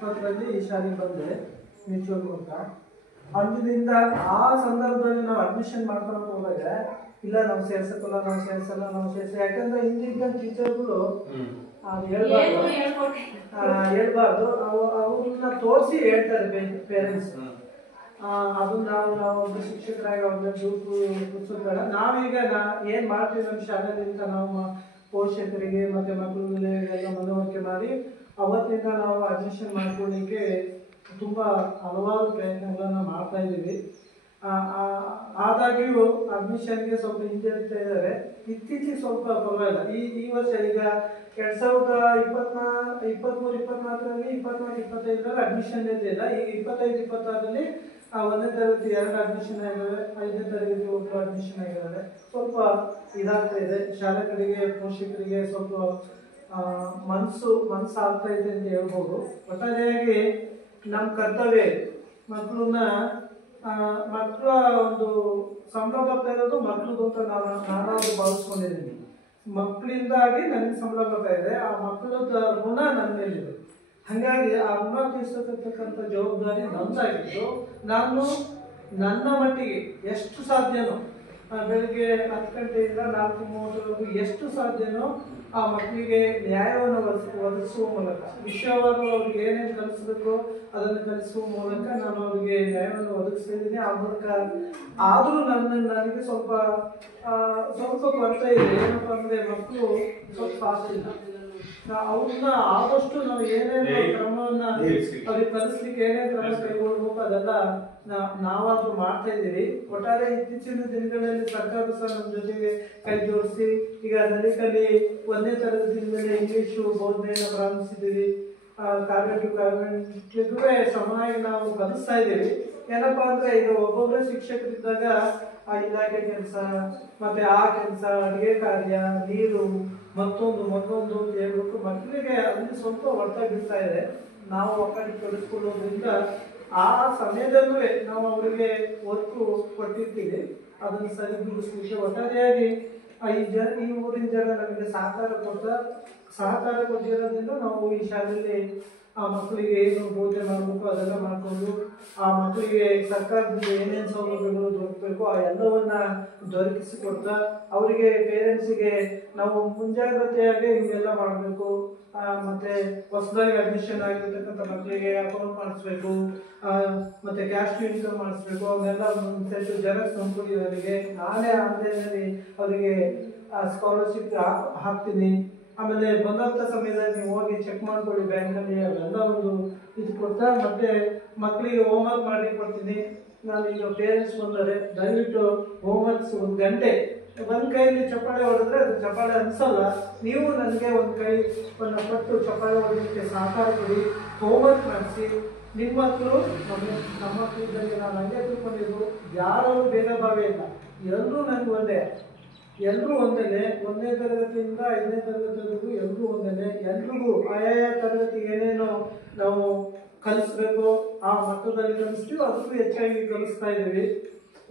2020 ಈ ಶಾಲೆಗೆ ಬಂದೆ ಮ್ಯೂಚುವಲ್ ಅಂತ. ಅಂದಿನಿಂದ ಆ ಸಂದರ್ಭದಲ್ಲಿ ನಾವು ಅಡ್ಮಿಷನ್ ಮಾಡ್ಕೊಂಡು ಹೋದಾಗ ಇಲ್ಲ ನಾವು ಸೇರ್ಸಲ್ಲ ಯಾಕಂದ್ರೆ ಹಿಂದಿದ್ದ ಟೀಚರ್ಗಳು ಹೇಳ್ಬಾರ್ದು ಅವ್ರನ್ನ ತೋರಿಸಿ ಹೇಳ್ತಾರೆ ಪೇರೆಂಟ್ಸ್. ಅದನ್ನ ನಾವು ಒಬ್ಬ ಶಿಕ್ಷಕರಾಗಿ ಅವ್ರನ್ನ ಕೂರಿಸೋದ್ಬೇಡ. ನಾವೀಗ ಏನ್ ಮಾಡ್ತೀವಿ ನಮ್ಮ ಶಾಲೆಯಿಂದ ನಾವು ಪೋಷಕರಿಗೆ ಮತ್ತೆ ಮಕ್ಕಳಿಗೆಲ್ಲ ಮನವರಿಕೆ ಮಾಡಿ ಅವತ್ತಿಂದ ನಾವು ಅಡ್ಮಿಷನ್ ಮಾಡ್ಕೊಳ್ಳಿಕ್ಕೆ ತುಂಬಾ ಹಲವಾರು ಪ್ರಯತ್ನಗಳನ್ನ ಮಾಡ್ತಾ ಇದ್ದೀವಿ. ಆದಾಗ್ಯೂ ಅಡ್ಮಿಷನ್ಗೆ ಸ್ವಲ್ಪ ಹಿಂಜರಿತಾ ಇದ್ದಾರೆ. ಇತ್ತೀಚೆಗೆ ಸ್ವಲ್ಪ ಪರವಾಗಿಲ್ಲ. ಈ ವರ್ಷ ಈಗ 2023-24ರಲ್ಲಿ 24-25ರಲ್ಲಿ ಅಡ್ಮಿಷನ್ ಇರಲಿಲ್ಲ. ಈಗ 25-26ರಲ್ಲಿ 1ನೇ ತರಗತಿ 2 ಅಡ್ಮಿಷನ್ ಆಗಿದ್ದಾವೆ, 5ನೇ ತರಗತಿ 1 ಅಡ್ಮಿಷನ್ ಆಗಿದ್ದಾವೆ. ಸ್ವಲ್ಪ ಇದಾಗ್ತಾ ಇದೆ. ಶಾಲೆಗಳಿಗೆ ಪೋಷಕರಿಗೆ ಸ್ವಲ್ಪ ಮನಸ್ಸು ಆಗ್ತಾ ಇದೆ ಅಂತ ಹೇಳ್ಬೋದು. ಒಟ್ಟಾರೆಯಾಗಿ ನಮ್ಮ ಕರ್ತವ್ಯ ಮಕ್ಕಳ ಒಂದು ಸಂಬಳ ಬರ್ತಾ ಇರೋದು ಮಕ್ಕಳದು ಅಂತ ನಾನಾದ್ರು ಭಾವಿಸ್ಕೊಂಡಿದ್ದೀನಿ. ಮಕ್ಕಳಿಂದಾಗಿ ನನಗೆ ಸಂಬಳ ಬರ್ತಾ ಇದೆ. ಆ ಮಕ್ಕಳದ ಋಣ ನನ್ನ ಮೇಲಿದೆ. ಹಾಗಾಗಿ ಆ ಋಣ ತೀರಿಸತಕ್ಕಂಥ ಜವಾಬ್ದಾರಿ ನಮ್ದಾಗಿದ್ದು ನಾನು ನನ್ನ ಮಟ್ಟಿಗೆ ಎಷ್ಟು ಸಾಧ್ಯನೋ ಬೆಳಿಗ್ಗೆ 10 ಗಂಟೆಯಿಂದ 4:30ವರೆಗೂ ಎಷ್ಟು ಸಾಧ್ಯನೋ ಆ ಮಕ್ಕಳಿಗೆ ನ್ಯಾಯವನ್ನು ಒದಗಿಸುವ ಮೂಲಕ ವಿಷಯವಾರು ಅವ್ರಿಗೆ ಏನೇನು ಕಲಿಸ್ಬೇಕು ಅದನ್ನು ಕಲಿಸುವ ಮೂಲಕ ನಾನು ಅವರಿಗೆ ನ್ಯಾಯವನ್ನು ಒದಗಿಸ್ತಿದ್ದೀನಿ. ಆ ಮೂಲಕ ಆದರೂ ನನಗೆ ಸ್ವಲ್ಪ ಕೊರತೆ ಇದೆ. ಏನಪ್ಪ ಅಂದರೆ ಮಕ್ಕಳು ಸ್ವಲ್ಪ ಫಾಸ್ಟ್ ಇಲ್ಲ. ಅವ್ರನ್ನ ಆದಷ್ಟು ನಾವು ಏನೇನು ಕ್ರಮವನ್ನ ಅವ್ರಿಗೆ ಕಲಿಸ್ಲಿಕ್ಕೆ ಏನೇನು ಕ್ರಮ ಕೈಗೊಳ್ಬೇಕು ಅದೆಲ್ಲ ನಾವಾದ್ರೂ ಮಾಡ್ತಾ ಇದ್ದೀವಿ. ಒಟ್ಟಾರೆ ಇತ್ತೀಚಿನ ದಿನಗಳಲ್ಲಿ ಸರ್ಕಾರ ಸಹ ನಮ್ಮ ಜೊತೆಗೆ ಕೈ ಜೋಡಿಸಿ ಈಗ ದಲಿತಲ್ಲಿ 1ನೇ ತರಗತಿಯಿಂದಲೇ ಇಂಗ್ಲಿಷು ಬೋಧನೆಯನ್ನು ಪ್ರಾರಂಭಿಸಿದ್ದೀವಿ. ಕಾರ್ಮಿಕರಿಗೂ ಸಮನಾಗಿ ನಾವು ಕಲಿಸ್ತಾ ಇದ್ದೀವಿ. ಏನಪ್ಪಾ ಅಂದ್ರೆ ಈಗ ಒಬ್ಬೊಬ್ಬರೇ ಶಿಕ್ಷಕರಿದ್ದಾಗ ಆ ಇಲಾಖೆ ಕೆಲಸ ಮತ್ತೆ ಆ ಕೆಲಸ, ಅಡುಗೆ ಕಾರ್ಯ, ನೀರು, ಮತ್ತೊಂದು ಅಂತ ಹೇಳ್ಬಿಟ್ಟು ಮಕ್ಕಳಿಗೆ ಅಲ್ಲಿ ಸ್ವಲ್ಪ ಹೊರತಾಗಿ ಬಿಡ್ತಾ ಇದೆ. ನಾವು ಒಕ್ಕಡಿ ತೊಡಗಿಸ್ಕೊಳ್ಳೋದ್ರಿಂದ ಆ ಸಮಯದಲ್ಲೂ ನಾವು ಅವರಿಗೆ ಒತ್ತು ಕೊಟ್ಟಿರ್ತೀವಿ. ಅದನ್ನು ಸರಿದೂಗಿಸ್ಲಿಕ್ಕೆ ಒಟ್ಟಾರೆಯಾಗಿ ಈ ಊರಿನ ಜನ ನಮಗೆ ಸಹಕಾರ ಕೊಟ್ಟಿರೋದ್ರಿಂದ ನಾವು ಈ ಶಾಲೆಯಲ್ಲಿ ಆ ಮಕ್ಕಳಿಗೆ ಏನು ಬೋಧನೆ ಮಾಡಬೇಕು ಅದೆಲ್ಲ ಮಾಡಿಕೊಂಡು ಆ ಮಕ್ಕಳಿಗೆ ಸರ್ಕಾರದಿಂದ ಏನೇನು ಸೌಲಭ್ಯಗಳು ದೊರಕಬೇಕು ಆ ಎಲ್ಲವನ್ನ ದೊರಕಿಸಿಕೊಡ್ತಾ ಅವರಿಗೆ ಪೇರೆಂಟ್ಸಿಗೆ ನಾವು ಮುಂಜಾಗ್ರತೆಯಾಗಿ ಹಿಂಗೆಲ್ಲ ಮಾಡಬೇಕು. ಮತ್ತೆ ಹೊಸದಾಗಿ ಅಡ್ಮಿಷನ್ ಆಗಿರ್ತಕ್ಕಂಥ ಮಕ್ಕಳಿಗೆ ಅಕೌಂಟ್ ಮಾಡಿಸ್ಬೇಕು, ಮತ್ತೆ ಕ್ಯಾಶ್ ಇನ್ಕಮ್ ಮಾಡಿಸ್ಬೇಕು. ಅವನ್ನೆಲ್ಲ ಸೆಟ್ಟು ಜೆರಾಕ್ಸ್ ತಂದ್ಕೊಡಿ. ಅವರಿಗೆ ನಾನೇ ಆನ್ಲೈನಲ್ಲಿ ಅವರಿಗೆ ಸ್ಕಾಲರ್ಶಿಪ್ ಹಾಕ್ತೀನಿ. ಆಮೇಲೆ ಬಂದಂಥ ಸಮಯದಲ್ಲಿ ನೀವು ಹೋಗಿ ಚೆಕ್ ಮಾಡ್ಕೊಳ್ಳಿ ಬ್ಯಾಂಕಲ್ಲಿ. ಅವೆಲ್ಲ ಒಂದು ಇದು ಕೊಡ್ತಾ ಮತ್ತೆ ಮಕ್ಕಳಿಗೆ ಹೋಮ್ವರ್ಕ್ ಮಾಡಿ ಕೊಡ್ತೀನಿ. ನಾನು ಈಗ ಪೇರೆಂಟ್ಸ್ ಬಂದರೆ ದಯವಿಟ್ಟು ಹೋಮ್ವರ್ಕ್ಸ್ 1 ಗಂಟೆ ಒಂದು ಕೈಯಲ್ಲಿ ಚಪ್ಪಾಳೆ ಹೊಡೆದ್ರೆ ಅದು ಚಪ್ಪಾಳೆ ಅನಿಸಲ್ಲ. ನೀವು ನನಗೆ ಒಂದು ಕೈಯನ್ನು ಕೊಟ್ಟು ಚಪ್ಪಾಳೆ ಹೊಡೆಯೋಕ್ಕೆ ಸಹಕಾರ ಕೊಡಿ, ಹೋಮ್ವರ್ಕ್ ಮಾಡಿಸಿ. ನಿಮ್ಮ ಮಕ್ಕಳು ನಮ್ಮ ಮಕ್ಕಳು ಇದ್ದಂಗೆ ನಾನು ಹಂಗೆ ತಿಳ್ಕೊಂಡಿದ್ದು ಯಾರು ಭೇದ ಭಾವ ಇಲ್ಲ. ಎಲ್ಲರೂ ನನಗೆ ಎಲ್ಲರೂ ಒಂದೇನೆ. 1ನೇ ತರಗತಿಯಿಂದ 5ನೇ ತರಗತಿವರೆಗೂ ಎಲ್ಲರೂ ಒಂದೇನೆ. ಎಲ್ರಿಗೂ ಆಯಾ ತರಗತಿಗೆ ಏನೇನೋ ನಾವು ಕಲಿಸ್ಬೇಕು ಆ ಮಟ್ಟದಲ್ಲಿ ಕಲಿಸ್ತೀವಿ, ಅದಕ್ಕೂ ಹೆಚ್ಚಾಗಿ ಕಲಿಸ್ತಾ ಇದ್ದೀವಿ.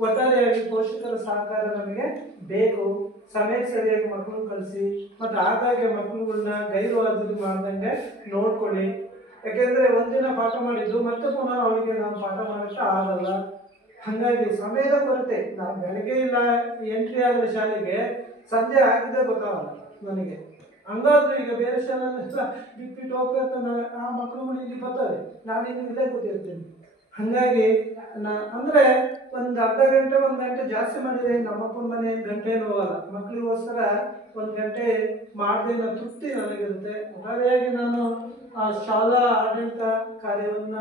ಒಟ್ಟಾರೆಯಾಗಿ ಪೋಷಕರ ಸಹಕಾರ ನಮಗೆ ಬೇಕು. ಸಮಯಕ್ಕೆ ಸರಿಯಾಗಿ ಮಕ್ಕಳು ಕಲಿಸಿ ಮತ್ತು ಆಗಾಗ್ಗೆ ಮಕ್ಕಳುಗಳನ್ನ ಗೈರು ಹಾಜರಿ ಮಾಡ್ದಂಗೆ ನೋಡ್ಕೊಳ್ಳಿ. ಯಾಕೆಂದ್ರೆ ಒಂದಿನ ಪಾಠ ಮಾಡಿದ್ದು ಮತ್ತೆ ಪುನಃ ಅವರಿಗೆ ನಾವು ಪಾಠ ಮಾಡೋಕ್ಕೆ ಆಗಲ್ಲ. ಹಾಗಾಗಿ ಸಮಯದ ಕೊರತೆ. ನಾನು ಬೆಳಗ್ಗೆ ಇಲ್ಲ ಎಂಟ್ರಿ ಆದ್ರೆ ಶಾಲೆಗೆ ಸಂಜೆ ಆಗಿದ್ದೇ ಗೊತ್ತಾಗಲ್ಲ ನನಗೆ. ಹಂಗಾದ್ರೂ ಈಗ ಬೇರೆ ಶಾಲೆಲ್ಲ ಬಿಟ್ಬಿಟ್ಟು ಹೋಗ್ತಾ ಆ ಮಕ್ಕಳುಗಳು ಇಲ್ಲಿ ಬರ್ತಾರೆ, ನಾನಿನ್ನು ಇಲ್ಲೇ ಕೂತಿರ್ತೀನಿ. ಹಾಗಾಗಿ ಅಂದ್ರೆ ಒಂದು ಅರ್ಧ ಗಂಟೆ 1 ಗಂಟೆ ಜಾಸ್ತಿ ಮಾಡಿದ್ರೆ ನಮ್ಮಪ್ಪನ ಮನೆ ಗಂಟೆನೂ ಹೋಗಲ್ಲ. ಮಕ್ಕಳಿಗೋಸ್ಕರ 1 ಗಂಟೆ ಮಾಡ್ದೇನೋ ತೃಪ್ತಿ ನನಗಿರುತ್ತೆ. ಒಟ್ಟಾರೆಯಾಗಿ ನಾನು ಶಾಲಾ ಆಡಳಿತ ಕಾರ್ಯವನ್ನ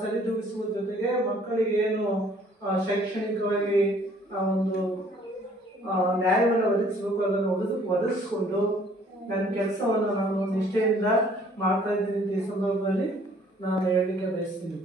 ಸರಿದೂಗಿಸುವ ಜೊತೆಗೆ ಮಕ್ಕಳಿಗೆ ಏನು ಶೈಕ್ಷಣಿಕವಾಗಿ ಒಂದು ನ್ಯಾಯವನ್ನು ಒದಗಿಸಬೇಕು ಅದನ್ನು ಒದಗಿಸ್ಕೊಂಡು ನನ್ನ ಕೆಲಸವನ್ನು ನಾನು ನಿಷ್ಠೆಯಿಂದ ಮಾಡ್ತಾ ಇದ್ದೀನಿ. ಈ ಸಂದರ್ಭದಲ್ಲಿ ನಾನು ಹೇಳಲಿಕ್ಕೆ ಬಯಸ್ತೀನಿ.